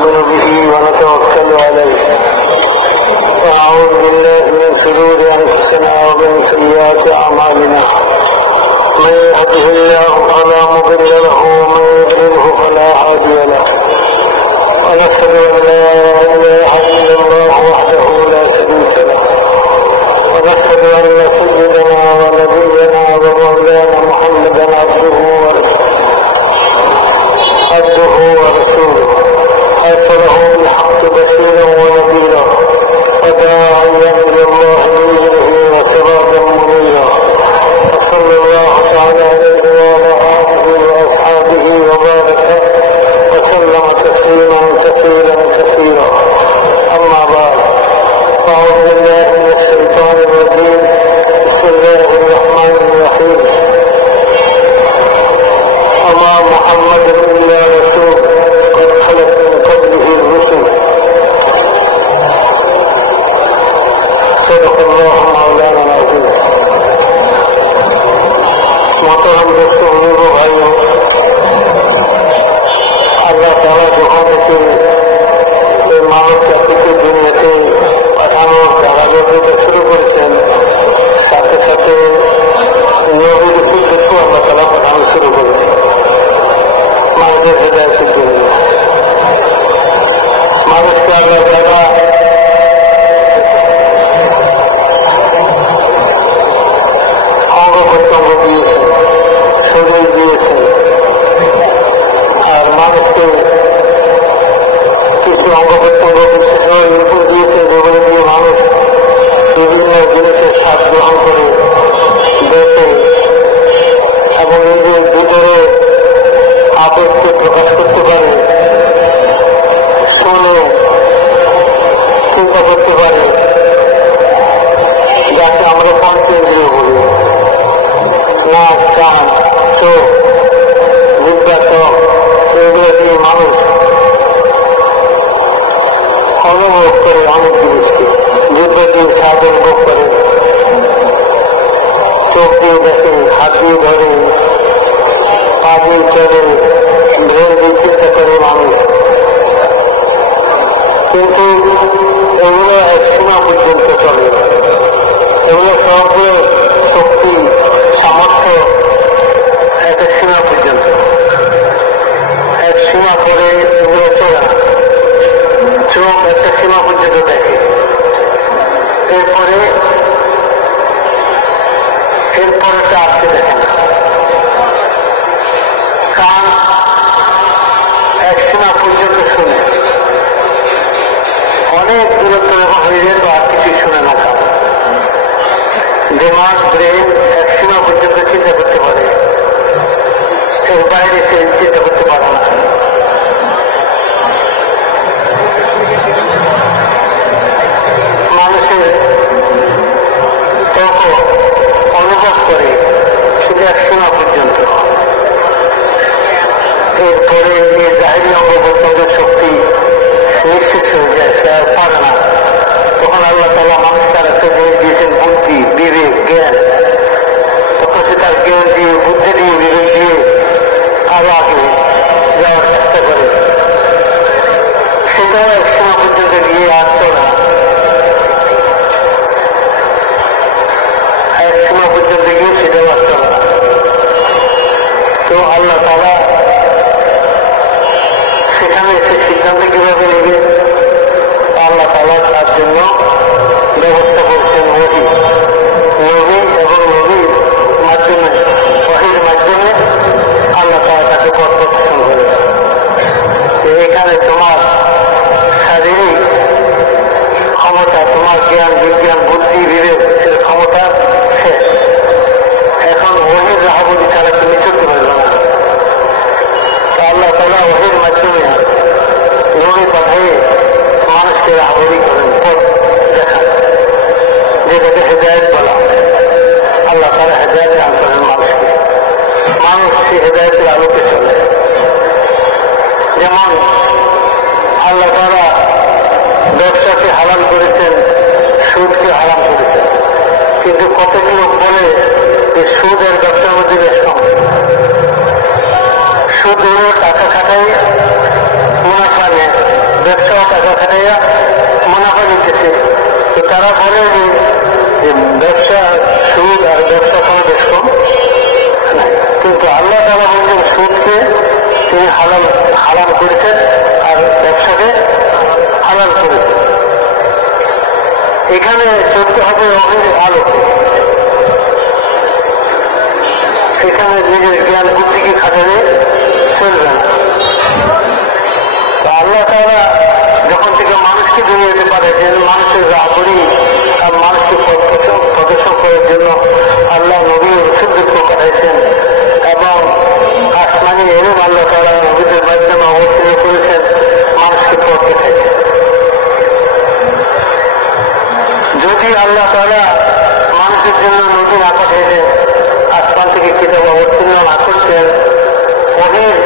نؤمن به ونتوكل عليه ونعوذ بالله من شرور أنفسنا ومن سيئات أعمالنا من يهده الله فلا مضل له ومن يضلله فلا هادي له ونشهد أن لا إله إلا الله وحده لا شريك له ونشهد أن سيدنا ونبينا ومولانا محمدا عبده ورسوله أرسله بالحق بشيرا ونذيرا وداعيا إلى الله بإذنه وسراجا منيرا وصلى الله تعالى عليه وعلى آله وأصحابه وبارك وسلم تسليما كثيرا كثيرا. أما بعد أعوذ بالله من الشيطان الرجيم. بسم الله الرحمن الرحيم. وما محمد إلا رسول قد خلت من قبله الرسل. صدق الله مولانا العظيم. محترم دوستوں بزرگوں بھائیوں، اللہ تعالیٰ যখন থেকে এই মানব জাতিকে দুনিয়াতে পাঠানোর ধারাবাহিক দিতে শুরু করেছেন, সাথে সাথে নবী রাসূলদেরকেও আল্লাহ তাআলা পাঠানো শুরু করেছেন মানুষের হেদায়েতের জন্য। মানুষকে আল্লাহ তাআলা অঙ্গ প্রত্যঙ্গ দিয়েছেন, শরীর দিয়েছেন, আর মানুষকে কিছু অঙ্গ প্রত্যঙ্গ বিশেষ ইনপুট দিয়েছে, যেগুলো দিয়ে মানুষ বিভিন্ন জিনিসের স্বাদ গ্রহণ করে দেখে এবং নিজের ভিতরে আবেগকে প্রকাশ করতে পারে, শুনে চিন্তা করতে পারে, যাকে আমরা পঞ্চেন্দ্রিয় বলি। নাক, কান, চোখ, জিহ্বা, ত্বক, এগুলো দিয়ে মানুষ অনুভব করে অনেক জিনিসকে। জিহ্বা দিয়ে স্বাদ অনুভব করে, চোখ দিয়ে দেখে, হাত দিয়ে ধরে, পা দিয়ে চলে, ব্রেন দিয়ে চিন্তা করে মানুষ। কিন্তু এগুলো এক সীমা পর্যন্ত চলে। এগুলো সবগুলো শক্তি, সামর্থ্য একটা সীমা পর্যন্ত, এক সীমা করে এগুলো চলে না। চোখ একটা সীমা পর্যন্ত দেখে, এরপরে আটকে দেখে না। কান এক সীমা পর্যন্ত শুনে, অনেক দূরত্ব হয়ে যায় তো আর কিছু শুনে না। কান, দিমাগ, ব্রেন এক সীমা পর্যন্ত চিন্তা করতে পারে, এর বাইরে সে চিন্তা করতে পারে না। মানুষের তখন অনুভব করে শুধু এক সীমা পর্যন্ত। এরপরে এই জাহিরি অঙ্গ প্রত্যঙ্গের শক্তি নিঃশেষ হয়ে যায়, সে আর পারে না। তখন আল্লাহ তাআলা মানুষকে একটা জিনিস দিয়েছেন, বুদ্ধি, বিবেক, জ্ঞান। তখন সে তার জ্ঞান দিয়ে, বুদ্ধি দিয়ে, বিবেক দিয়ে আরো আগে যাওয়ার চেষ্টা করে। সেটাও এক সীমা পর্যন্ত গিয়ে আর চলে না। এক সীমা পর্যন্ত গিয়ে সেটাও আর চলে না। তো আল্লাহ তাআলা সেখানে এসে সিদ্ধান্ত কিভাবে নেবে, আল্লাহ তাআলা তার জন্য ব্যবস্থা করছেন ওহী, নবী এবং নবীর মাধ্যমে, ওহীর মাধ্যমে আল্লাহ তাআলা তাকে পথ প্রদর্শন করে। এখানে তোমার শারীরিক ক্ষমতা, তোমার জ্ঞান, বিজ্ঞান, বুদ্ধি, বিবেকের ক্ষমতা শেষ। এখন ওহীর রাহাবুদি ছাড়া তুমি চলতে পারবে না। আল্লাহ তাআলা ওহীর মাধ্যমে নবী পাঠিয়ে মানুষকে রাহাবুদি করেন, পথ দেখান, যেটাকে হেদায়েত বলা। আল্লাহ তাআলা হেদায়েত দান করেন মানুষকে, মানুষ সে হেদায়েতের আলোকে চলে। যেমন আল্লাহ তাআলা ব্যবসাকে হালাল করেছেন, সুদকে হারাম করেছেন, কিন্তু কত লোক বলে যে সুদ আর ব্যবসার মধ্যে বেশ কম। সুদ হলো টাকা খাটাই মুনাফা নেয়, ব্যবসা টাকা খাটাইয়া মুনাফা নিতেছে। তো তারা বলে যে ব্যবসা সুদ আর ব্যবসা কোনো বেশ কম নাই, কিন্তু আল্লাহ তাআলা বলছেন সুদকে তিনি হালাল করেছেন আর ব্যবসাকে হালাল করেছেন। এখানে চলতে হবে ওহির আলোকে, এখানে নিজের জ্ঞান বুদ্ধিকে খাটালে চলবে না। আল্লাহ তাআলা যখন থেকে মানুষকে দুনিয়াতে পাঠাচ্ছেন, মানুষের রাবড়ি আর মানুষকে প্রদর্শন করার জন্য আল্লাহ নবী ও রাসূলদেরকে পাঠাইছেন এবং আসমানি এলেম আল্লাহ তাআলা নবীদের মাধ্যমে অবতীর্ণ করেছেন, মানুষকে পথ দেখাইছেন। যদি আল্লাহ তাআলা মানুষের জন্য নবী না পাঠাইতেন, আসমান থেকে কিতাব অবতীর্ণ না করতেন, ওহির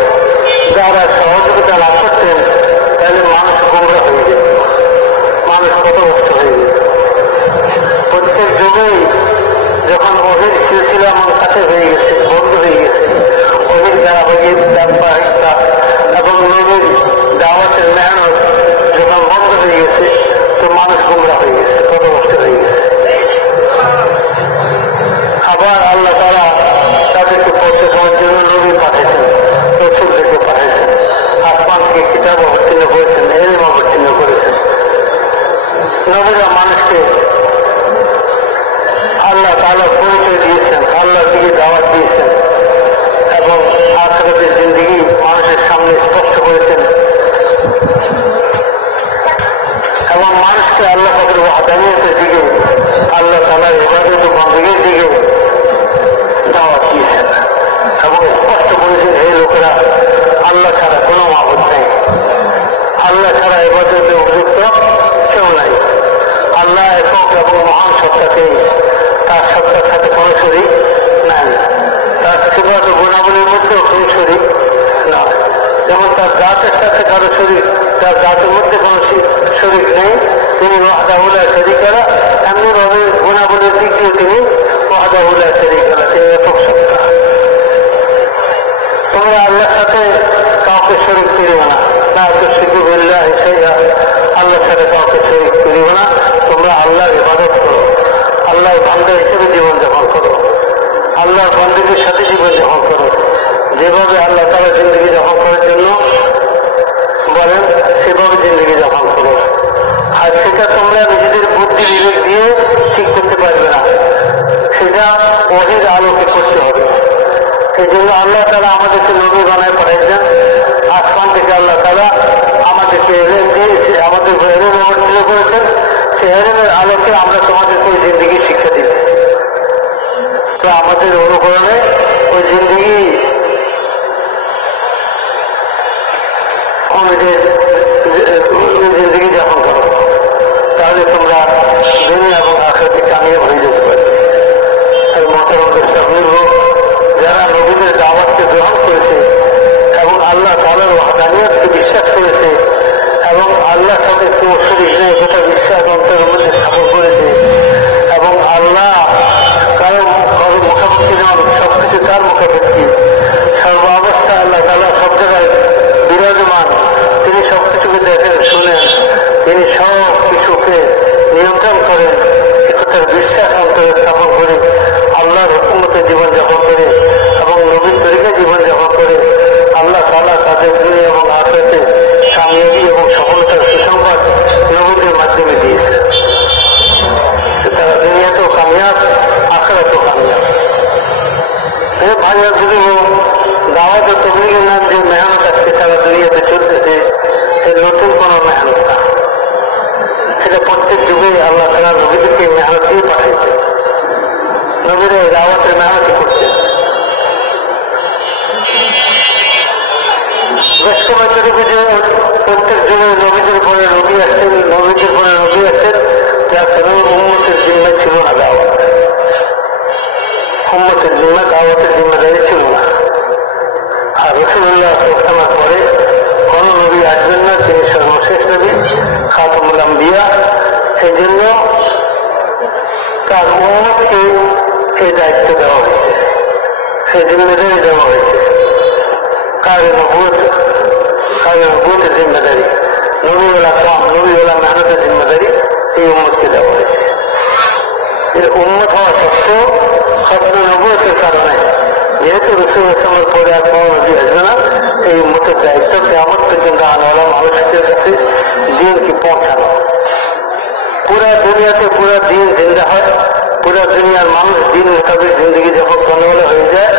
দ্বারা সহযোগিতা না করতেন, তাহলে মানুষ গোমরা হয়ে যেত, মানুষ পথভ্রষ্ট হয়ে যেত। প্রত্যেক যুগেই যখন ওহির সিলসিলা আমার কাছে হয়ে গেছে, বন্ধ হয়ে গেছে, ওহির ধারাবাহিকতা এবং নবীর দাওয়াতের মেহনত যখন বন্ধ হয়ে গেছে, তো মানুষ গোমরা হয়ে গেছে, পথভ্রষ্ট হয়ে গেছে। আবার আল্লাহ তাআলা তাদেরকে পথে যাওয়ার জন্য নবী পাঠিয়েছেন, রাসূলদেরকে পাঠিয়েছেন, আসমান থেকে কিতাব অবতীর্ণ করেছেন, ইলম অবতীর্ণ করেছেন। নবীরা মানুষকে আল্লাহ তাআলা পরিচয় দিয়েছেন, আল্লাহর দিকে দাওয়াত দিয়েছেন এবং আখিরাতের জিন্দেগি মানুষের সামনে স্পষ্ট করেছেন এবং মানুষকে আল্লাহ পাকের ওয়াহদানিয়তের দিকে, আল্লাহ তাআলার ইবাদত ও বন্দেগীর দিকে দাওয়াত দিয়েছেন এবং স্পষ্ট করেছেন, হে লোকেরা, আল্লাহ ছাড়া কোনো মাবুদ নেই, আল্লাহ ছাড়া ইবাদতে উপযুক্ত কেউ নাই। আল্লাহ একক এবং মহান সত্তাকেই, তার সত্তার সাথে কোনো শরীক নাই, তার সিফাত ও গুণাবলীর মধ্যেও কোনো শরীক নয়। যেমন তার জাতের সাথে কারো শরীক, তার জাতের মধ্যে কোনো শরীক নেই, তিনি ওয়াহদাহু লা শারীকা লাহু, এমনিভাবে গুণাবলীর দিক দিয়ে তিনি ওয়াহদাহু লা শারীকা লাহু, তিনি একক সত্তা। তোমরা আল্লাহর সাথে কাউকে শরীক করিও না, লা তুশরিকু বিল্লাহি শাইআ, আল্লাহর সাথে কাউকে শরীক করিও না। তোমরা আল্লাহর ইবাদত করো, আল্লাহর বান্দা হিসেবে জীবনযাপন করো, আল্লাহর বান্দাদের সাথে জীবনযাপন করো, যেভাবে আল্লাহ তাআলা জিন্দগি যাপন করার জন্য বলেন সেভাবে জিন্দগি যাপন করো। আর সেটা তোমরা নিজেদের বুদ্ধি বিবেক দিয়ে ঠিক করতে পারবে না, সেটা ওহির আলোকে করতে হবে। এই জন্য আল্লাহ তাআলা আমাদেরকে নবী বানায় পাঠাইছেন, আসমান থেকে আল্লাহ তাআলা আমাদেরকে এলেম দিয়েছে, আমাদের এলেম অবতীর্ণ করেছেন, সে এলেমের আলোকে আমরা তোমাদেরকে ওই জিন্দগি শিক্ষা দিচ্ছি। তো আমাদের অনুকরণে ওই জিন্দগি জিন্দগি যাপন করো, তাহলে তোমরা দুনিয়া এবং আখিরাতে কামিয়াব হয়ে যেতে পারবে। মোহতারামদের সামনে যারা নবীদের দাওয়াতকে গ্রহণ করেছে এবং আল্লাহ তাআলার ওয়াহদানিয়তকে বিশ্বাস করেছে এবং আল্লাহর সাথে কোনো শরীক নেই যেটা বিশ্বাস অন্তরের মধ্যে স্থাপন করেছে এবং আল্লাহ কারো মুখাপেক্ষি নন, সবকিছু তার মুখাপেক্ষি, সর্ব অবস্থায় আল্লাহ তাআলা সব জায়গায় বিরাজমান, তিনি সবকিছুকে দেখেন শুনেন, তিনি সব কিছুকে নিয়ন্ত্রণ করেন, একথার বিশ্বাস অন্তরে স্থাপন করে আল্লাহর হুকুমতে জীবনযাপন করে এবং নবীর তরিকে জীবনযাপন করে আল্লাহ তাআলা তাদের দুনিয়া এবং আখিরাতে কামিয়াবি এবং সফলতার সুসংবাদ নবীদের মাধ্যমে দিয়েছে। তারা দুনিয়াতেও কামিয়াব, আখিরাতেও কামিয়াব। ভাইয়া যদি দাওয়াত ও তাবলীগের নাম যে মেহনত আজকে সারা দুনিয়াতে চলতেছে, এর নতুন কোনো মেহনত না, সেটা প্রত্যেক যুগে আল্লাহ তাআলা নবীদেরকে মেহনত দিয়ে পাঠাইছে, নবীরা দাওয়াতের মেহনত করছে। বেশ সময় তৈরি যে প্রত্যেক যুগে নবীদের পরে নবী আসছেন, নবীদের পরে নবী আসছেন, যার কারণে উম্মতের জিম্মায় ছিল না দাওয়াত, উম্মতের জিম্মা দাওয়াতের জিম্মাদারি ছিল না। আর রাসূলুল্লাহ সাল্লাল্লাহু আলাইহি পরে কোন নবী আসবেন না, তিনি সর্বশেষ নবী, খাতামুল আম্বিয়া। সেই জন্য তার উম্মতকে এই দায়িত্ব দেওয়া হয়েছে, সেই জিম্মাদারি দেওয়া হয়েছে। কার নবুয়তের জিম্মাদারি নবীওয়ালা কম, নবীওয়ালা মেহনতের জিম্মেদারি এই উম্মতকে দেওয়া হয়েছে। এর উম্মত হওয়া সত্ত্বেও খতম নবুয়তের কারণে যেহেতু রসুল ইসলামের পরে আর কোনো নবী আসবে না, এই উম্মতের দায়িত্ব কিয়ামত পর্যন্ত আনাওয়ালা মানুষদের কাছে দিনকে পৌঁছানো। পুরা দুনিয়াতে পুরা দিন জিন্দা হয়, পুরা দুনিয়ার মানুষ দিন মোতাবেক জিন্দগি যখন কনওয়ালা হয়ে যায়,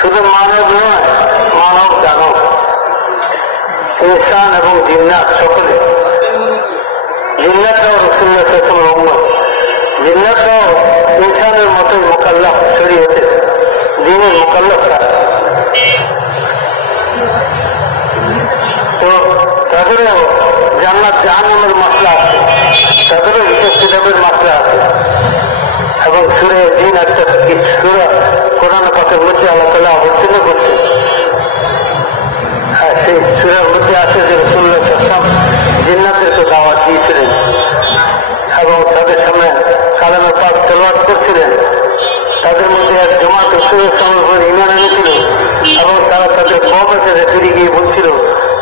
শুধু মানব নয়, মানব দানব, ইনসান এবং জিন্নাত সকলে। জিন্নাতরাও রাসূলুল্লাহ সাল্লাল্লাহু আলাইহি ওয়াসাল্লামের উম্মত, জিন্নাতরাও ইনসানের মতোই মুকাল্লাফ, শরীয়তে দ্বীনের মুকাল্লাফ। তো তাদেরও জান্নাত জাহান্নামের মাসলা আছে, তাদেরও হিসাব কিতাবের মাসলা আছে। এবং সূরা জিন একটা সূরা কোরআন পাকের মধ্যে আল্লাহ তাআলা অবতীর্ণ করছে। সেই সূরার মধ্যে আছে যে রাসূলুল্লাহ সাল্লাল্লাহু আলাইহি ওয়াসাল্লাম জিন্নাতদেরকে দাওয়াত দিয়েছিলেন এবং তাদের সামনে কালামে পাক তেলাওয়াত করছিলেন। তাদের মধ্যে এক জামাত রাসূলুল্লাহ সাল্লাল্লাহু আলাইহি ওয়াসাল্লামের উপর ঈমান এনেছিল এবং তারা তাদের কওমের কাছে ফিরে গিয়ে বলছিল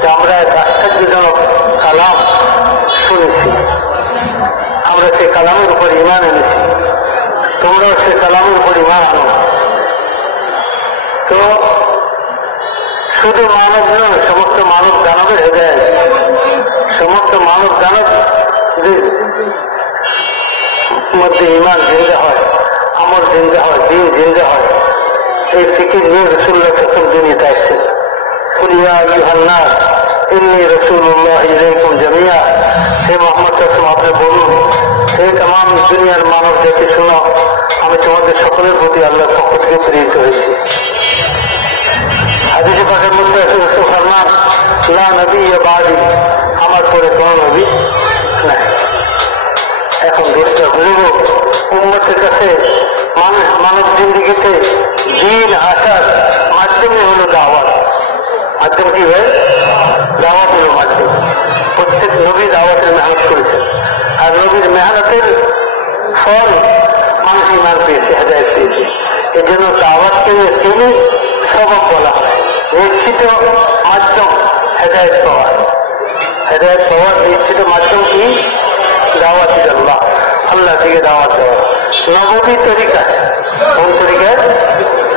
যে আমরা এক আশ্চর্যজনক কালাম শুনেছি, আমরা সেই কালামের উপর ঈমান এনেছি, তোমরাও সেই কালামের উপর ঈমান আনো। তো শুধু মানব নয়, সমস্ত মানব দানবের হেদায়েত, সমস্ত মানব দানবদের মধ্যে ঈমান জিন্দা হয়, আমল জিন্দা হয়, দিন জিন্দা হয়। এই ফিকির নিয়ে রাসূলুল্লাহ সাল্লাল্লাহু আলাইহি ওয়াসাল্লাম দুনিয়াতে আসছেন। কুল ইয়া আইয়ুহান নাস ইন্নী রাসূলুল্লাহ ইলাইকুম জামিয়া, হে মুহাম্মদ সাল্লাল্লাহু আলাইহি ওয়াসাল্লাম আপনি বলুন, হে तमाम দুনিয়ার মানব জাতি শোনো, আমি তোমাদের সকলের প্রতি আল্লাহর পক্ষ থেকে প্রেরিত হয়েছি। হাদিসে পাকের মধ্যে আছে রাসূল ফরমান লা নবিয়্যা বাদি, আমার পরে কোন নবী নাই। এখন দোষটা বুঝবো উম্মতের কাছে মানব জিন্দিগিতে দিন আসার মাধ্যমে হলো দাওয়াত। মাধ্যম কি হয়? দাওয়াত হলো মাধ্যম। প্রত্যেক নবী দাওয়াতের মেহনত করেছেন, আর নবীর মেহনতের ফল মানুষ ঈমান পেয়েছে, হেদায়েত পেয়েছে। এর জন্য দাওয়াতকে তিনি সবক বলা হয়, নিশ্চিত মাধ্যম হেদায়েত পাওয়া। হেদায়েত পাওয়ার নিশ্চিত মাধ্যম কি? দাওয়াত ইলাল্লাহ, আল্লাহ থেকে দাওয়াত দেওয়া। নববী তরিকা, কোন তরিকায়?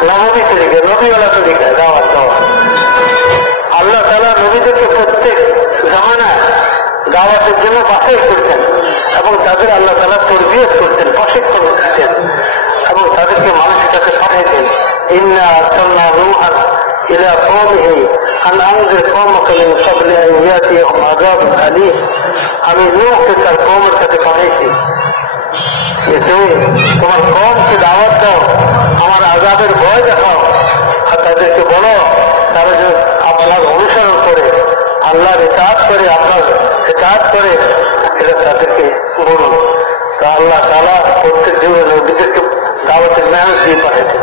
নববী তরিকা, নবীওয়ালা তরিকায় দাওয়াত দেওয়া। আল্লাহ তাআলা নবীদেরকে প্রত্যেক জামানায় দাওয়াতের জন্য বাছাই করতেন এবং তাদের আল্লাহ তাআলা তরবিয়ত করতেন, প্রশিক্ষণ দিতেন এবং তাদেরকে মানুষের কাছে পাঠাইতেন। ইন্না আরসালনা নূহান ইলা কওমিহি আন আনজির কওমাকা মিন ক্বাবলি আন ইয়াতিয়াহুম আযাবুন আলীম, আমি নূহকে তার কওমের কাছে পাঠাইছি যে তুমি তোমার কওমকে দাওয়াত দাও, আমার আযাবের ভয় দেখাও, আর তাদেরকে বলো তারা যে আপনার অনুসরণ করে, আল্লাহর ইতাআত করে, আপনার ইতাআত করে, এটা তাদেরকে বলুন। তো আল্লাহ তাআলা প্রত্যেক দিনে নবীদেরকে দাওয়াতের মেহনত দিয়ে পাঠাতেন।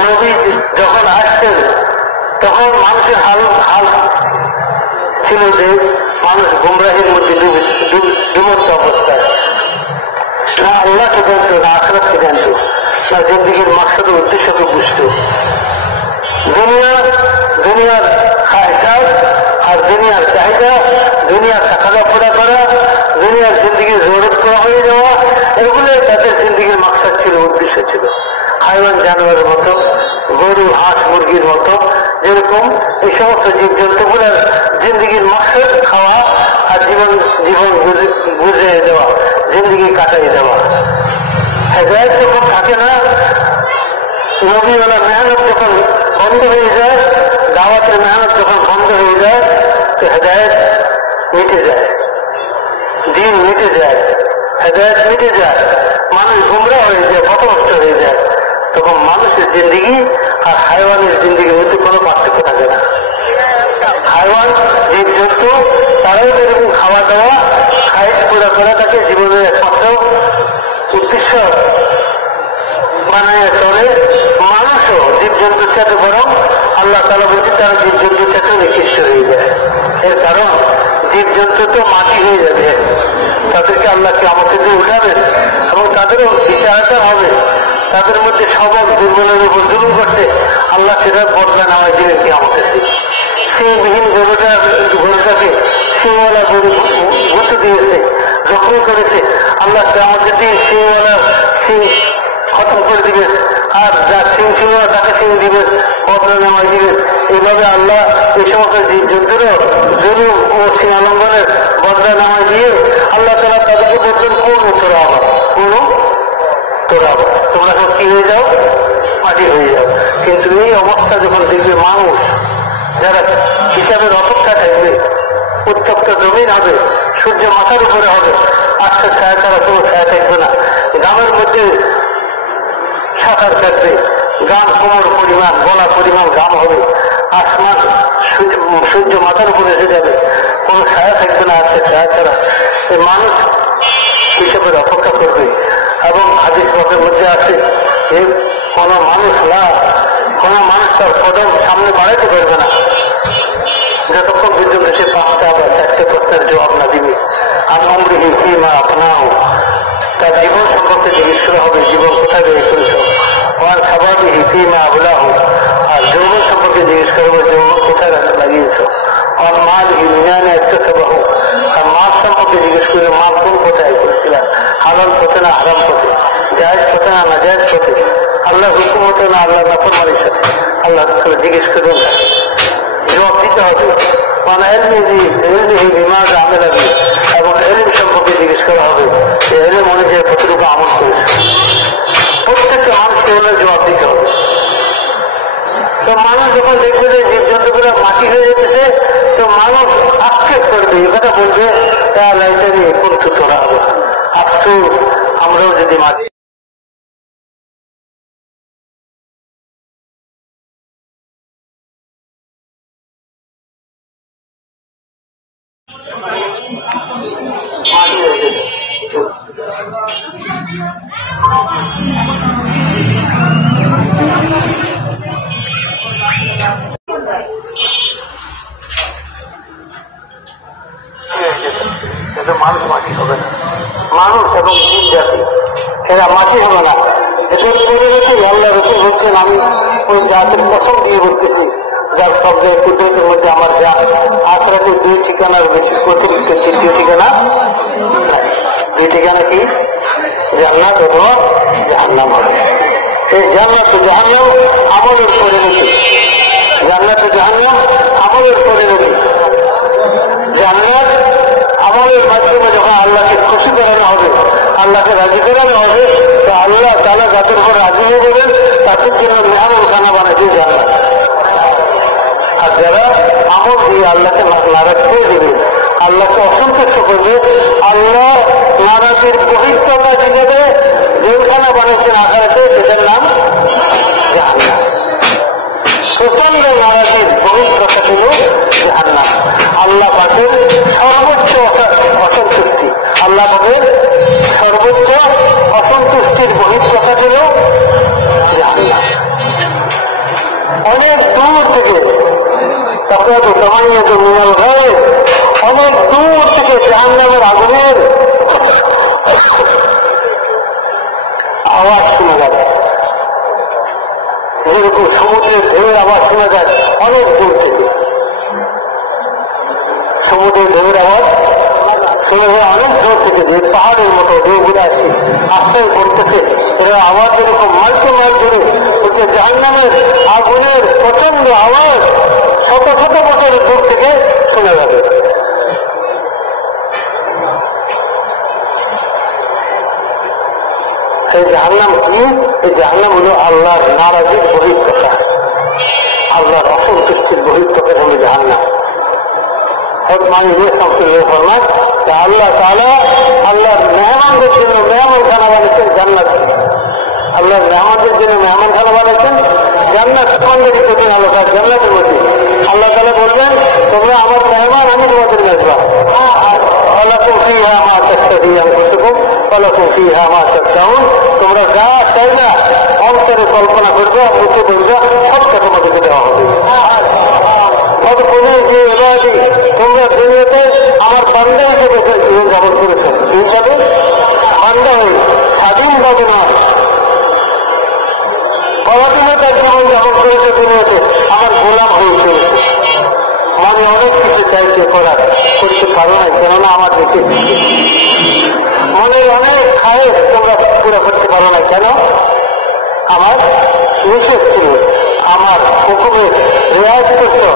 নবী যখন আসতেন তখন মানুষের হাল ছিল যে মানুষ গুমরাহির মধ্যে ডুবন্ত অবস্থায়, না আল্লাহকে জানতো, না আখিরাতকে জানতো, না জিন্দেগির মাকসাদ ও উদ্দেশ্যকে বুঝতো। দুনিয়ার খায়সাত আর দুনিয়ার চাহিদা, দুনিয়ার টাকা করা, দুনিয়ার জিন্দেগির জরুরত করা হয়ে যাওয়া, এগুলো তাদের জিন্দেগির মাকসাদ ছিল, উদ্দেশ্য ছিল। হাইওয়ান জানোয়ারের মতো, গরু হাঁস মুরগির মতো, যেরকম এই সমস্ত জীবজন্তুগুলোর জিন্দেগির মাকসাদ খাওয়া আর জীবন গুজরে দেওয়া, জিন্দেগি কাটাই দেওয়া। হেদায়েত যখন থাকে না, নবীওয়ালা মেহনত যখন বন্ধ হয়ে যায়, দাওয়াতের মেহনত যখন বন্ধ হয়ে যায়, তো হেদায়েত মিটে যায়, দিন মিটে যায়, হেদায়েত মিটে যায়, মানুষ গুমরা হয়ে যায়, পথভ্রষ্ট হয়ে যায়। তখন মানুষের জিন্দেগি আর হাইওয়ানের জিন্দেগির মধ্যে কোনো পার্থক্য থাকে না। হাইওয়ান জীবজন্তু তারাও যেরকম খাওয়া দাওয়া খাইট পুরা থাকে, জীবনের একমাত্র উদ্দেশ্য বানায় চলে। মানুষও জীবজন্তুর সাথে বরং আল্লাহ তাআলা বলছে তারা জীবজন্তুর সাথে নিকৃষ্ট হয়ে যায়। এর কারণ জীবজন্তু তো মাটি হয়ে যাবে, তাদেরকে আল্লাহ কিয়ামতের দিন উঠাবেন এবং তাদেরও বিচারটা হবে। তাদের মধ্যে সবল দুর্বলের উপর জুলুম করতে আল্লাহ সেটা বদলা নেওয়া দিবেন কিয়ামতের দিন। সেই বিহীন গরুটাকে শুরু করেছে, আল্লাহ কিয়ামতের দিন সিংওয়ালা সিং খতম করে দিবে, আর যার সিং ছিল তাকে সিং দিবে, বদলা নামাই দিবে। এইভাবে আল্লাহ এই সমস্ত জীবজন্তুরও জুলুম ও সীমালঙ্ঘনের বদলা নামাই দিয়ে আল্লাহ তাআলা তাদেরকে বলছেন, কোন তোরা আবার কোন তোরা আবার তোমরা সব কি হয়ে যাও, মাটি হয়ে যাও। কিন্তু এই অবস্থা যখন দেখবে মানুষ যারা হিসাবের অপেক্ষা থাকবে, উত্তপ্ত জমিন হবে, সূর্য মাথার উপরে হবে, আজকে ছায়া ছাড়া কোনো ছায়া থাকবে না, গ্রামের মধ্যে সাঁতার কাটবে, গান কোমর পরিমাণ গলা পরিমাণ গাম হবে, আসমান সূর্য মাথার উপরে এসে যাবে, কোনো ছায়া থাকবে না আজকে ছায়া ছাড়া। এই মানুষ হিসাবের অপেক্ষা করবে। এবং হাদিস পাকের মধ্যে আছে যে কোনো মানুষ তার কদম সামনে বাড়াইতে পারবে না যতক্ষণ পর্যন্ত সে 5টা বা 4টে প্রশ্নের জবাব না দিবে। আর অমৃহি কি মা আপনাও, তার জীবন সম্পর্কে জিজ্ঞেস করা হবে, জীবন কোথায় ব্যয় করেছ। আর স্বাভাবিক কি মা বলাহ, আর যৌবন সম্পর্কে জিজ্ঞেস করা হবে, যৌবন কোথায় লাগিয়েছ। আর মাল ইউনিয়নে একটা সবাহ, আর মাল সম্পর্কে জিজ্ঞেস করে মাল কোন কোথায় করেছিলাম, হালাল পথে না হারাম পথে, জায়েজ পথে না নাজায়েজ পথে, আল্লাহ হুকুম হতো না আল্লাহ নাফরমানির সাথে, আল্লাহ জিজ্ঞেস করবেন তাকে, জবাব দিতে হবে। মানে বিমাজ আমেলা দিয়ে এবং এলিম সম্পর্কে জিজ্ঞেস করা হবে, এলিম অনুযায়ী কতটুকু আমল করেছে, প্রত্যেকটা মানুষকে হলে জবাব দিতে হবে। তো মানুষ যখন দেখবে যে জীবজন্তুগুলো মাটি হয়ে যেতেছে, তো মানুষ আক্ষেপ করবে, এ কথা বলবে লাইটারি কোন তোরা হবে। আফসোস, আমরাও যদি মাটি মানুষ মাটি হবে না, মানুষ এবং জীব জাতি এরা মাটি হবে না। এটার পরিণতি আল্লাহ রসুল বলছেন, আমি ওই জাতির কসম দিয়ে বলতেছি যার শব্দের কুদরতের মধ্যে আমার যা আখরাতে 2 ঠিকানার বেশি অতিরিক্ত, 3য় ঠিকানা। 2 ঠিকানা কি? জান্নাত অথবা জাহান্নাম হবে। এই জান্নাত ও জাহান্নাম আমলের পরিণতি, জান্নাত ও জাহান্নাম আমলের পরিণতি। জান্নাত আমলের মাধ্যমে যখন আল্লাহকে খুশি করানো হবে, আল্লাহকে রাজি করানো হবে, তো আল্লাহ তাআলা যাদের উপর রাজি হয়ে যাবেন তাদের জন্য মেহমান খানা বানাতে জান্নাত। আর যারা আমল দিয়ে আল্লাহকে নারাজ করে দেবে, আল্লাহকে অসন্তুষ্ট করবে, আল্লাহ নারাজের বহিষ্করতা হিসেবে জেলখানা বানাচ্ছেন আখারাতে, সেটার নাম জাহান্নাম। প্রচন্ড নারাজের বহিষ্করতা ছিল জাহান্নাম। আল্লাহ পাকের সর্বোচ্চ অসন্তুষ্টি, আল্লাহ পাকের সর্বোচ্চ অসন্তুষ্টির বহিষ্করতা ছিল জাহান্নাম। অনেক দূর থেকে অনেক দূর থেকে জাহান্নামের আগুনের আওয়াজ শোনা যাবে, যেরকম সমুদ্রের ঢেউয়ের আওয়াজ শোনা যায় অনেক দূর থেকে। সমুদ্রের ঢেউয়ের আওয়াজ শোনা যায় অনেক দূর থেকে, যে পাহাড়ের মতো ঢেউগুলো আছে আশ্রয় করতেছে, এরা আওয়াজ যেরকম মাইলকে মাইল ধরে হচ্ছে জাহান্নামের আগুনের প্রচন্ড আওয়াজ শত শত বছরের দূর থেকে শোনা যাবে। সেই জাহান্নাম কি? এই জাহান্নাম হল আল্লাহর নারাজির বহিঃপ্রকাশ, আল্লাহর অসন্তুষ্টির বহিঃপ্রকাশ হল জাহান্নাম। আল্লাহ তাআলা আল্লাহর মেহমানদের জন্য মেহমান খানা বানাচ্ছেন জান্নাত, আল্লাহর মেহমানদের জন্য মেহমান খানা বানাচ্ছেন জান্নাত। সঙ্গেরই কঠিন আলোচনা জান্নাতের মধ্যে আল্লাহ তাআলা বলবেন, তোমরা আমার মেহমান, আমি তোমাদের মেজবান। তোমরা যা চাই না অন্তরে কল্পনা করবে, মুখে বলবে, সবটা তোমাদেরকে দেওয়া হবে। তোমরা দুনিয়াতে আমার বান্দা হিসেবে জীবন যাপন করেছ, হিসাবে বান্দা হয়ে স্বাধীনভাবে নয়, পরাধীনতার জীবন যাপন করেছে দুনিয়াতে, আমার গোলাম হয়ে চলেছে। মানে অনেক কিছু চাইছে করার, করতে পারো না, কেননা আমার দেশে মনের অনেক খায়েশ তোমরা পুরো করতে পারো না কেন? আমার নিষেধ ছিল, আমার হুকুমের রেয়াজ করছো,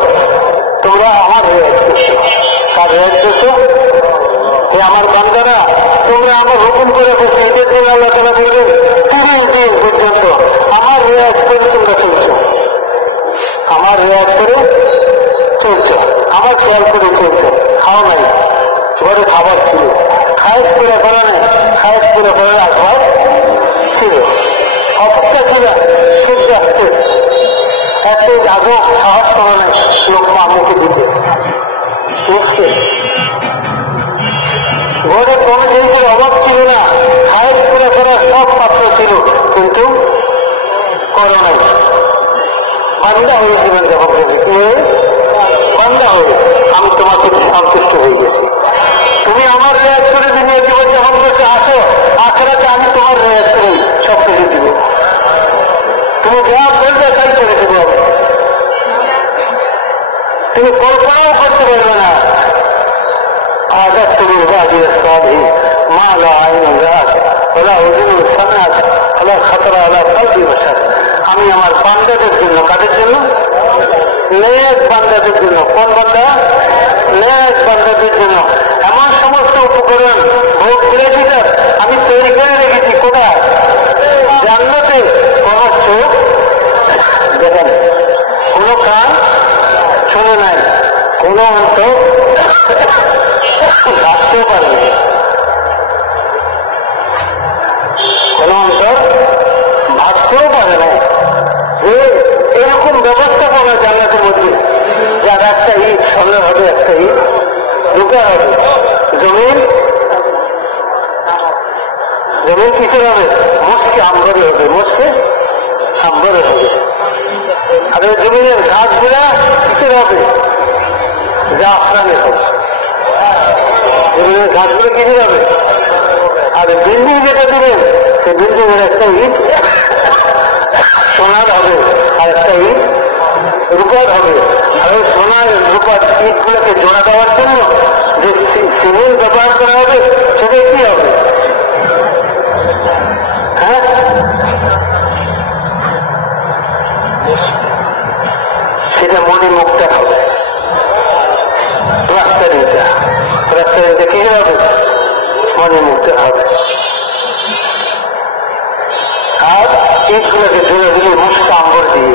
তোমরা আমার রেয়াজ করছো। তার রেয়াজ করছো আমার বান্দারা, তোমরা আমার হুকুম করে বলছো, এদের জন্য আল্লাহ তাআলা বলবেন 30 দিন পর্যন্ত আমার রেয়াজ করে তোমরা চলছো, আমার রেয়াজ করে চলছো, আমার খেয়াল করে চলছো। খাও নাই, ঘরে খাবার ছিল, খায়েশ করে করা নেই, খায়েশ করে করার আসবাব ছিল, অপেক্ষা ছিল সূর্য আসতে, এত আজও সাহস করা নেই লোকমা মুখে দিতে মুশকিল। ঘরে কোনো জিনিসের অভাব ছিল না, খায়েশ করে করার সব পাত্র ছিল, কিন্তু করো নাই। বান্দা হয়েছিলেন যখন বান্দা হয়ে আমি তোমাকে সন্তুষ্ট হয়ে গেছি, তুমি আমার রেয়াজ করে দুনিয়া জীবন যখন বসে আসো, আখেরাতে আমি তোমার রেয়াজ করে সব কিছু দিব, তুমি যা বলবে তাই করে দেবো। তুমি কল্পনাও করতে পারবে না। আজাদ তুমি স্বাধীন মা লা আইন রাত ওলা ওজন সানাত ওলা খতরা ওলা কলবি বসাত। আমি আমার বান্দাদের জন্য, কাদের জন্য? নেক বান্দাদের জন্য। কোন বান্দা? নেক বান্দাদের জন্য এমন সমস্ত উপকরণ ভোগ ক্রেডিটার আমি তৈরি করে রেখেছি। কোথায়? জান্নাতে। কোন চোখ দেখেন, কোন কান শোনে নাই, কোন অন্তর ভাবতেও পারবে, কোন অন্তর ভাবতেও পারে না যে এরকম ব্যবস্থা করা জান্নাতের মধ্যে, যার একটা ইট সামনে হবে, একটা ইট ঢুকা হবে, জমিন জমিন কিসের হবে? মুসকে আম্বরে হবে, মুসকে আম্বরে হবে। আর জমিনের ঘাসগুলা কিসের হবে? জাফরানের হবে। জমিনের ঘাসগুলো কিসের হবে? আর বিল্ডিং যেটা দিবেন, সে বিল্ডিং এর একটা ইট সোনার হবে, আর একটা ইট রূপার হবে। আর ওই সোনার রূপার ইট গুলোকে জোড়া দেওয়ার জন্য যে সিমেন্ট ব্যবহার করা হবে, সেটা কি হবে? হ্যাঁ, সেটা মনে মুক্তা হবে। রাস্তারিটা কি হবে? মনে মুক্তা হবে। আর ইটগুলোকে জোড়া দিলে মুস্ক আম্বর দিয়ে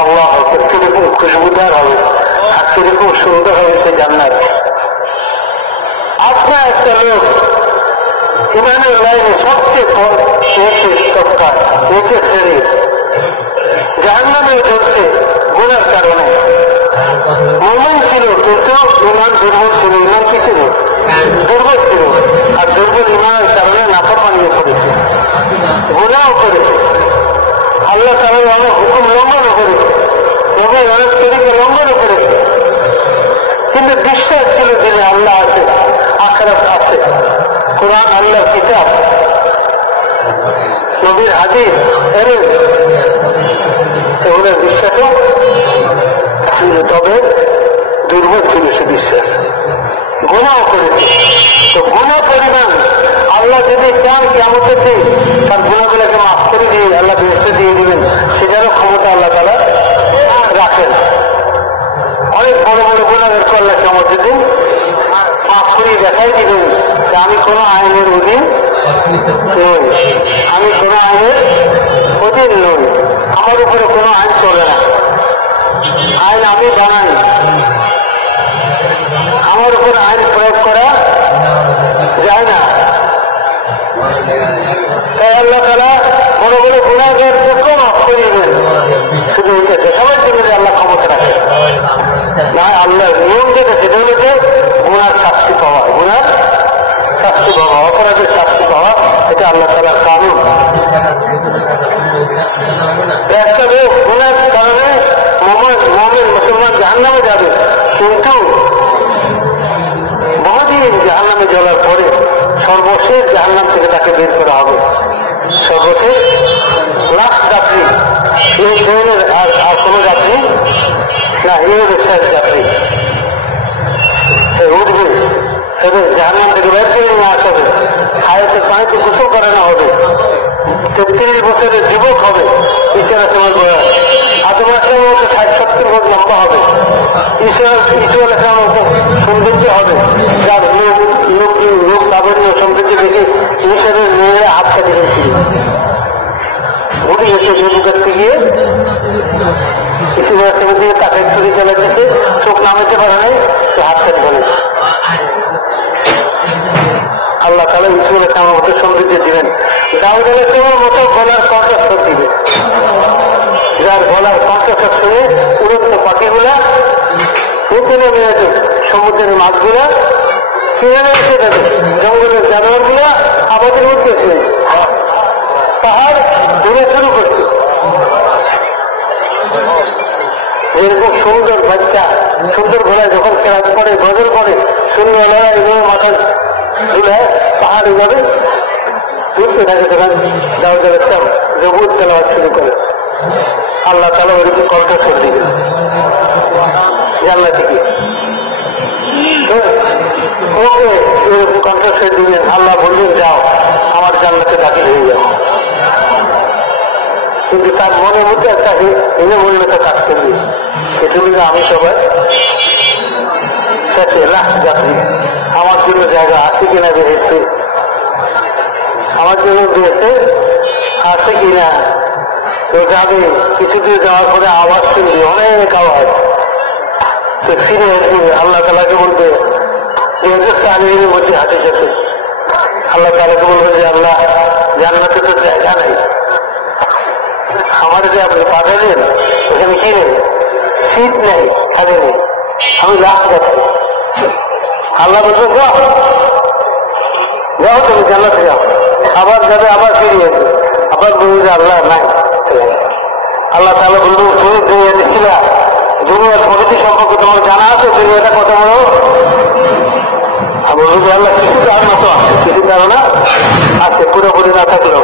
আল্লাহ কিরকম খুশবুদার হবে, আর কিরকম সুন্দর হবে সে জান্নাত। আপনার একটা লোক ইমানের লাইনে সবচেয়ে নিচে শ্রেণী জাহান্নামে ঢুকছে গুনার কারণে। মুমিন ছিল কিন্তু ইমান দুর্বল ছিল। ইমান কি ছিল? দুর্বল ছিল। আর দুর্বল ইমানের কারণে নাফরমানি করেছে, গুনাহও করেছে, আল্লাহ তাআলা অনেক হুকুম লঙ্ঘনও করেছে, নবীর অনেক তরিকা লঙ্ঘনও করেছে। কিন্তু বিশ্বাস ছিল যে আল্লাহ আছে, আখিরাত আছে, কোরআন আল্লাহর কিতাব, নবীর হাদিস, এগুলো বিশ্বাসও ছিল। তবে দুর্বল ছিল সে বিশ্বাস, গুনাহ করেছে। তো গুনাহ পরিমাণ আল্লাহ যদি চান কিয়ামতের দিন তার গুনাহগুলোকে মাফ করে দিয়ে আল্লাহ বেহেশতে দিয়ে দিবেন, সেটারও ক্ষমতা আল্লাহ তাআলা রাখেন। অনেক বড় বড় গুনাহগারকে আল্লাহ কিয়ামতের দিন মাফ করে দেখাই দিবেন যে আমি কোনো আইনের অধীন নই, আমি কোনো আইনের অধীন নই, আমার উপরে কোনো আইন চলে না, আইন আমি বানাই, আমার উপর আইন প্রয়োগ করা যায় না। তাই আল্লাহ তাআলা বড় বড় গুনাহগারদেরকে মাফ করে দেন, শুধু ওইটা দেখাবার জন্য যে আল্লাহ ক্ষমতা রাখে না। আল্লাহ নিয়ম যেটা, সেটা হলো যে গুনার শাস্তি পাওয়া, গুনার শাস্তি পাওয়া, অপরাধের শাস্তি পাওয়া, এটা আল্লাহ তাআলার কানুন। একটা লোক গুনার কারণে মুমিন মুসলমান জাহান্নামে যাবে, কিন্তু বহুদিন জাহান্নামে যাওয়ার পরে সর্বশেষ জাহান্নাম থেকে তাকে বের করা হবে। সর্বশেষ লাস্ট যাত্রী এই ট্রেনের আর কোনো যাত্রী না, এই শেষ যাত্রী উঠবে। তাদের জাহান্নাম থেকে বের করে নিয়ে আসবে, হায়াতের পানিতে গোসল করানো হবে, 33 বছরের যুবক হবে, ঈশ্বর আসলামের বয়স, আদম আসলামের মতো 60-70 ফুট লম্বা হবে, ঈশ্বর আসলামের মতো সৌন্দর্য হবে, যার লোক লাবণ্য সৌন্দর্য দেখে ঈশ্বরের মেয়েরা হাত কাটে গেছিল, ঘুরে এসে নদী করতে গিয়ে ঈশ্বর আসলামের দিকে তাকে ছুরি চালাচ্ছে, চোখ নামাতে পারে নাই, তো হাত কাটে বলে আল্লাহ তাআলা ইসুল ইসলামের মতো সৌন্দর্য দিবেন। দাউদ আলাইহিসসালামের মতো গলার কণ্ঠস্বর দিবে, যার গলার কণ্ঠস্বর শুনে উড়ন্ত পাখিগুলা উঠে নিয়েছে, সমুদ্রের মাছগুলা কিনে এসে যাবে, জঙ্গলের জানোয়ারগুলা আমাদের উঠতেছে, পাহাড় ঘুরে শুরু করছে। যেরকম সুন্দর বাচ্চা সুন্দর ঘোড়ায় যখন খেলা পড়ে গজল পড়ে সুন্দররা এভাবে মাথা ধুলে পাহাড়ে যাবে, ঘুরতে থাকে, তখন দাউদ আলাইহিসসালাম জবুর তেলাওয়াত শুরু করে। আল্লাহ তাআলা ওইরকম কণ্ঠস্বর দিবে জান্নাত থেকে, ওকে এরকম কণ্ঠস্বর দিবেন। আল্লাহ বললেন যাও আমার জান্নাতে দাখিল হয়ে যাও, কিন্তু তার মনের মধ্যে একটা হীনমূল্যতা কাজ করবে, সেগুলো আমি সবাই সাথে লাখ যাত্রী আমার জন্য জায়গা আছে কিনা বেরিয়েছে, আমার জন্য দিয়েছে আছে কিনা, তো যাবে কিছুদিন যাওয়ার পরে আওয়াজ শুনবে, অনেক আওয়াজ, তো ফিরে এসে আল্লাহ তাআলাকে বলবে, আলীর মধ্যে হাতে যেতে, আল্লাহ তাআলাকে বলবে যে আল্লাহ জান্নাতে তো জায়গা নেই, আমার যে আপনি পাঠালেন এখানে কি নেই, সিট নেই, খালি নেই, আমি লাখ যাচ্ছি। আল্লাহ বলছেন যাও যাও তুমি জান্নাতে যাও, আবার যাবে, আবার ফিরে যাবে, আবার বলবে আল্লাহ নাই। আল্লাহ তাআলা বলবেন তুমি দুনিয়াতে ছিল, দুনিয়ার প্রগতি সম্পর্কে তোমার জানা আছে, দুনিয়াটা কত বড়, আমি বলবো আল্লাহ কিছু তার মতো আছে, কিছু ধারণা আছে, পুরোপুরি না থাকলেও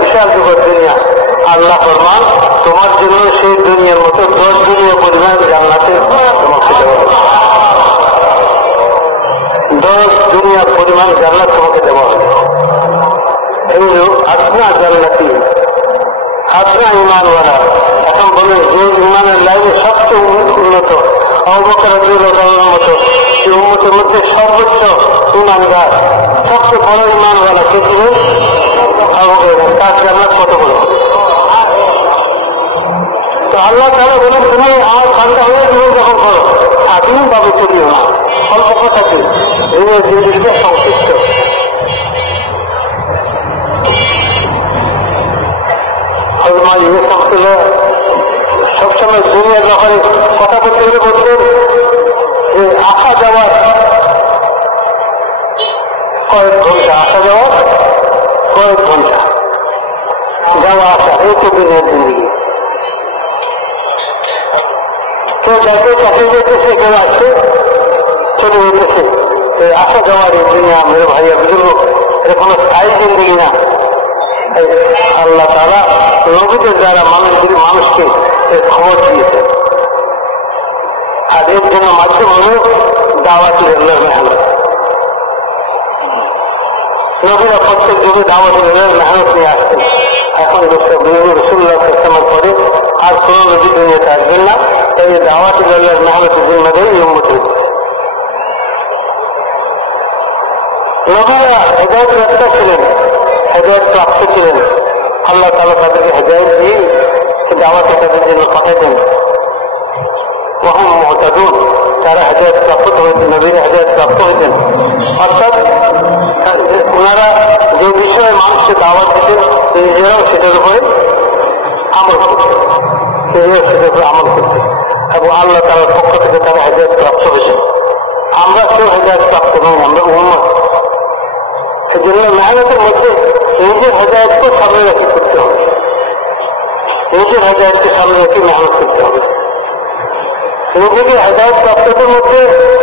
বিশাল যুগের দুনিয়া। আল্লাহ ফরমান তোমার জন্য সেই দুনিয়ার মতো 10 দুনিয়া পরিমাণ জান্নাতে তোমাকে দেওয়া হবে, 10 দুনিয়ার পরিমাণ জান্নাত তোমাকে দেওয়া হবে। এই আদনা জান্নাতি, আদনা ইমানওয়ালা। এখন বলে যে ইমানের লাইনে সবচেয়ে উন্নত আবু বকর রাদিয়াল্লাহু আনহুর মতো এই উম্মতের মধ্যে সর্বোচ্চ ইমানদার সবচেয়ে বড় ইমানওয়ালা কে ছিলেন? আবু বকর। তার জান্নাত কত বড়। তো আল্লাহ তাআলা বলেন তুমি আমার বান্দা হয়ে জীবনযাপন করো, স্বাধীন ভাবে চলিও না, অল্প কথাতে এই জিনিসটা সংশ্লিষ্ট। সবসময় দুনিয়ার ব্যাপারে কথা বলতে গেলে বলতেন যে আসা যাওয়ার কয়েক ঘন্টা, আসা যাওয়ার কয়েক ঘন্টা, যাওয়া আসা এই তো দিনের জিন্দগি। কেউ যাতে চাকরি যেতেছে, কেউ আসছে চলে যেতেছে, এই আসা যাওয়ার এই দুনিয়া মেরে ভাইয়া বুঝলো এটা কোনো স্থায়ী জিন্দগি না। আল্লাহ তাআলা নবীদের দ্বারা মানুষকে খবর দিয়েছে, আর এর জন্য মাধ্যম হল দাওয়াতুল ইলাহি মেহনত। নবীরা প্রত্যেক যুগে দাওয়াতুল ইলাহি মেহনত নিয়ে আসতেন। এখন রাসূলুল্লাহ সাল্লাল্লাহু আলাইহি ওয়াসাল্লাম পরে আর কোন নবী দুনিয়াতে আসবেন না, এই দাওয়াতুল ইলাহি মেহনতের জিম্মাদারি এই উম্মতের। নবীরা হেদায়েত রাস্তা ছিলেন, হেদায়েত প্রাপ্ত ছিলেন। আল্লাহ তাআলা তাদেরকে হেদায়েত দিয়ে দাওয়াতে তাদের জন্য পাঠাতেন। ওয়াহুম মুহতাদুন, তারা হেদায়েত প্রাপ্ত হয়েছেন, নবীরা হেদায়েত প্রাপ্ত হয়েছেন। অর্থাৎ ওনারা যে বিষয়ে মানুষকে দাওয়াত দিতেন নিজেরাও সেটার উপরে আমল করতেন, সেটার উপরে আমল করতেন এবং আল্লাহ তাআলার পক্ষ থেকে তারা হেদায়েত প্রাপ্ত হয়েছেন। আমরা কেউ হেদায়েত প্রাপ্ত নই, আমরা উম্মত। সেজন্য মেহনতের মধ্যে নিজের হেদায়েতকে সামনে রেখে করতে হবে, নিজের হেদায়েতকে সামনে রেখে মেহনত করতে হবে। নিজেকে হেদায়েত প্রাপ্তদের মধ্যে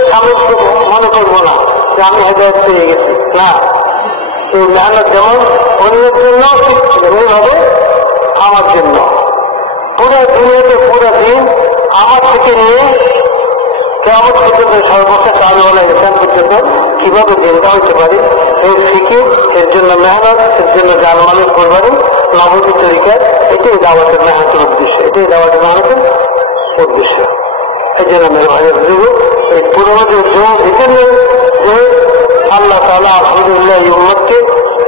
সামিল মনে করবো না যে আমি হেদায়েত পেয়ে গেছি, না। এই মেহনত যেমন অন্যের জন্য তেমনি হবে আমার জন্য। পুরো দুনিয়াতে পুরো দিন আমার থেকে নিয়ে কেমন পর্যন্ত সর্বোচ্চ কালওয়ালা ইনসান পর্যন্ত কিভাবে জিন্দা হইতে পারে এর ফিকির, এর জন্য মেহনত, এর জন্য জানমালের কোরবানি নবী তরিকার, এটাই দাওয়াতের মেহনতের উদ্দেশ্য, এটাই দাওয়াতের মেহনতের উদ্দেশ্য। এই জন্য মেরে ভাই এই পুরোনো যে জন্য যে আল্লাহ তাআলা আলহামদুলিল্লাহ এই উম্মতকে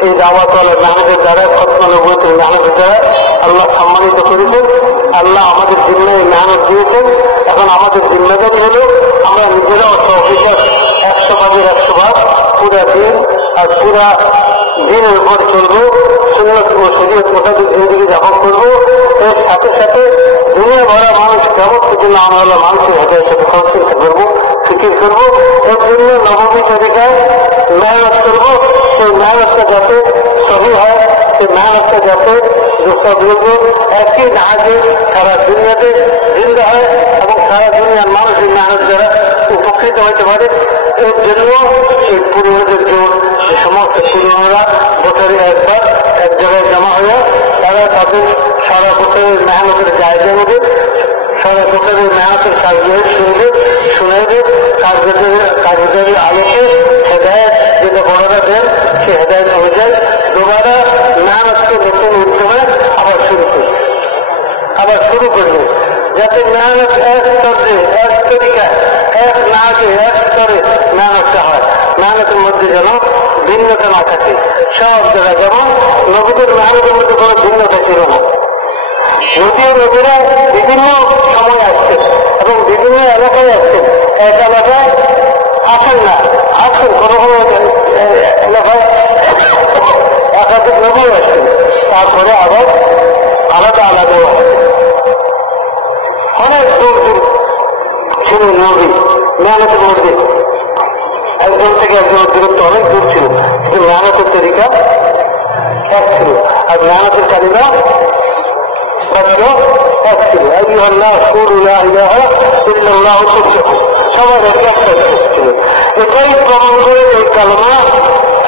এই দাওয়াতওয়ালা মেহনতের দ্বারা খতমানবুয়তের মেহনতের দ্বারা আল্লাহ সম্মানিত করেছেন। আল্লাহ আমাদের জিম্মায় মেহনত দিয়েছেন। এখন আমাদের জিম্মেদারি হলো আমরা নিজেরাও তৌফিকত 100 ভাগের 100 ভাগ পুরা দিন আর পুরা দিনের উপর চলবো, সুন্নাত ও শরীয়ত মোতাবেক জিন্দগি যাপন করবো। এর সাথে সাথে দুনিয়া ভরা মানুষ কেমন পর্যন্ত আমরা মানুষের হেদায়েতের সাথে কনসেন্ট্রেট করবো, ফিকির করবো। এর জন্য নবী তরিকায় মেহনত করবো। সেই মেহনতটা যাতে সহি হয়, সেই মেহনতটা যাতে সব লোক একই জাহাজে সারা দুনিয়াতে জিন্দা হয় এবং সারা দুনিয়ার মানুষ এই মেহনত দ্বারা উপকৃত হতে পারে। এর জন্য এই পূর্বদের জোর যে সমস্ত পুরোনোরা বছরে একবার এক জায়গায় জমা হয়ে তারা তাদের সারা বছরের মেহনতের জায়গা নেবে, সারা বছরের মেহনতের কাজগুলো শুনবে, শুনেবে, কাজগুলোর আলোকে হেদায়েত যেটা বড়রা দেন সে হেদায়েত অনুযায়ী দুবারা মেহনতকে নতুন উদ্যমে আবার শুরু করবে, যাতে মেহনত এক স্তরে, এক তরিকায়, এক নাচে, এক স্তরে মেহনতটা হয়। মেহনতের মধ্যে যেন ভিন্নতা না থাকে। সব জায়গায় যেমন নবীদের মেহনতের মধ্যে কোনো ভিন্নতা ছিল না। নবীরা বিভিন্ন সময় আসছেন এবং বিভিন্ন এলাকায় আসছেন, এক এলাকায় আসেন না, আসছেন কোনো কোনো এলাকায় একাধিক নবীও আসছেন, তারপরে আবার আলাদা আলাদাও আসছেন। অনেক দূর দূর ছিল নবী মেহনতের মধ্যে, একজন থেকে একজনের দূরত্ব অনেক দূর ছিল, কিন্তু মেহনতের তরিকা এক ছিল আর মেহনতের কারিরা এক ছিল। সবার এটাই প্রমাণ করে এই কালমা,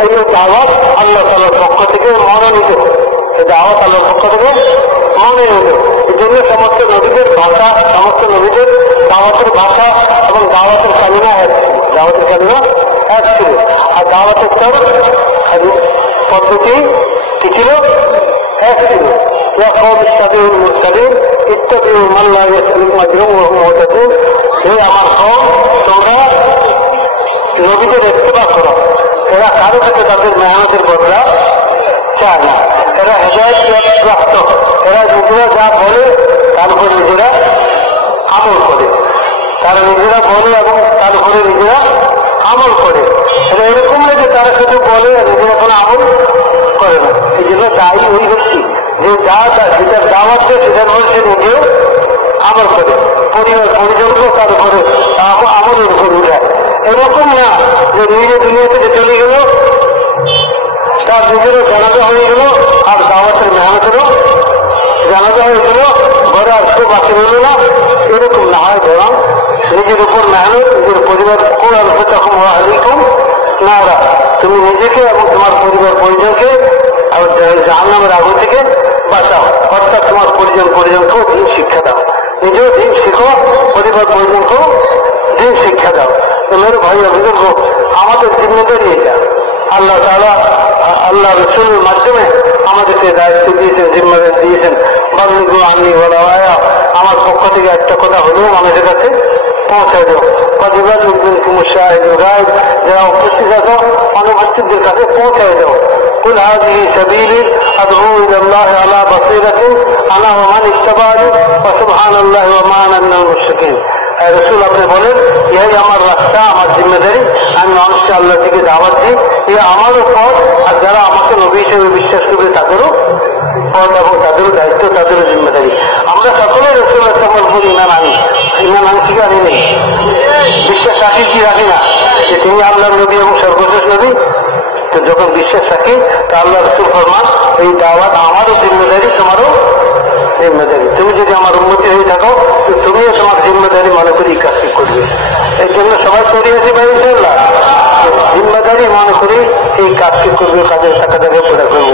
এই দাওয়াত আল্লাহ তাআলার পক্ষ থেকে মনোনীত, এই দাওয়াত আল্লাহর পক্ষ থেকে মনোনীত। এই জন্য সমস্ত নবীদের ভাষা, সমস্ত নবীদের দাওয়াতের ভাষা এবং দাওয়াতের কালিমা এক ছিল, দাওয়াতের কালিমা এক ছিল। আর দাওয়াতের পদ্ধতি কি ছিল? এক ছিল। يا قوم اتبعوا المرسلين اتبعوا من لا يسألكم أجرا وهم مهتدون। হে আমার কওম, তোমরা নবীদের ইত্তেবা করো। এরা কারো থেকে তাদের মেহনতের বদলা চায় না, এরা হেদায়েত প্রাপ্ত, এরা নিজেরা যা বলে তার উপর নিজেরা আমল করে, তারা নিজেরা বলে এবং তার উপরে নিজেরা আমল করে। এটা এরকম নয় যে তারা শুধু বলে আর নিজেরা কোনো আমল করে না। এই জন্য দায়ী ওই ব্যক্তি যে যেটার দাওয়াত দেয় সেটার উপরে সে নিজেও আমল করে, পরিবার পরিজনকেও তার উপরে আমলের উপর উঠায়। এরকম না যে নিজে দুনিয়া থেকে চলে গেল, তার নিজেরও জানাজা হয়ে গেল আর দাওয়াতের মেহনতেরও জানাজা হয়ে গেল, ঘরে আর কেউ বাকি রইল না, এরকম না হয়। বরং নিজের উপর মেহনত, নিজের পরিবার তখন না ওরা তুমি নিজেকে এবং তোমার পরিবার পরিজনকে জাহান্নামের আগুন থেকে বাঁচাও, অর্থাৎ তোমার পরিজনকেও দিন শিক্ষা দাও, নিজেও দিন শিখো, পরিবার পরিজনকেও দিন শিক্ষা দাও। মেরে ভাই অভিযোগ, আমাদের জিম্মেদারি এটা। আল্লাহ তাআলা আল্লাহ রসুলের মাধ্যমে আমাদেরকে দায়িত্ব দিয়েছেন, জিম্মেদারি দিয়েছেন। বাল্লিগু আন্নী ওয়ালাউ আয়া, আমার পক্ষ থেকে একটা কথা হলেও মানুষের কাছে পৌঁছায় দাও। যারা উপস্থিত আছো অনুপস্থিতদের কাছে পৌঁছায় দাও। قل هذه سبيلي أدعو إلى الله على بصيرة أنا ومن اتبعني وسبحان الله وما أنا من المشركين। রসুল আপনি বলেন, এই আমার রাস্তা, আমার জিম্মেদারি, আমি মানুষকে আল্লাহ থেকে দাওয়াত দিই, এ আমারও পথ, আর যারা আমাকে নবী হিসেবে বিশ্বাস করবে তাদেরও পথ এবং তাদেরও দায়িত্ব, তাদেরও জিম্মেদারি। আমরা সকলেই রসুলের সম্পর্ক করে ইমান আনছি কি আনি নেই? বিশ্বাস রাখি কি রাখি না যে তিনি আল্লাহর নবী এবং সর্বশেষ নবী? তো যখন বিশ্বাস রাখি তা আল্লাহ রসুল ফরমান, এই দাওয়াত আমারও জিম্মেদারি, তোমারও জিম্মেদারি। তুমি যদি আমার উন্নতি হয়ে থাকো তো তুমিও তোমার জিম্মেদারি মনে করি কাজটি করবে। এই জন্য সবাই তৈরি হয়েছে ভাই ইনশাআল্লাহ, জিম্মেদারি মনে করি এই কাজটি করবে, কাজের টাকা পুরা করবো।